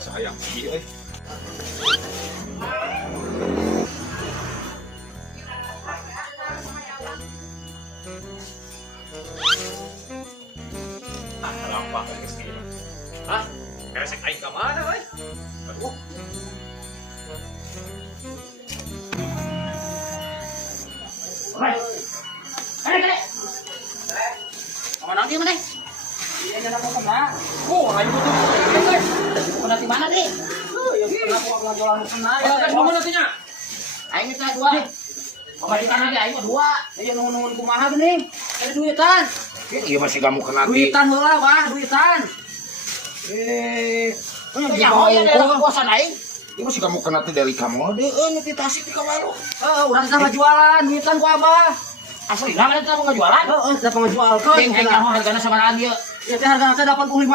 Sayang sih, euy. Lampak geus kieu. Hah? Kresek aing ka mana, euy? Aduh. Kare. Mana dia mana? Iya jangan mau kena. Ayo betul. Kena di mana deh? Ya kena gua jualan kena ya. Kan ngomong nantinya. Aing minta 2. Mama di kanan dia aing 2. Ayo nunggu-nunggu kumaha geuning. Ada duitan. Iya masih kamu kena di. Duitan heula wah, duitan. Ya oh ya daerah kuasaan aing. Iya masih kamu kena di dari kamu. Deueun di Tasik di Kawalu. Urang teh jualan, duitan ku Abah. Asli nggak ada mau ngejualan? Heeh, teh pengejual. Aing kamu harganya sama dia. Ya teh hargana teh 85.000.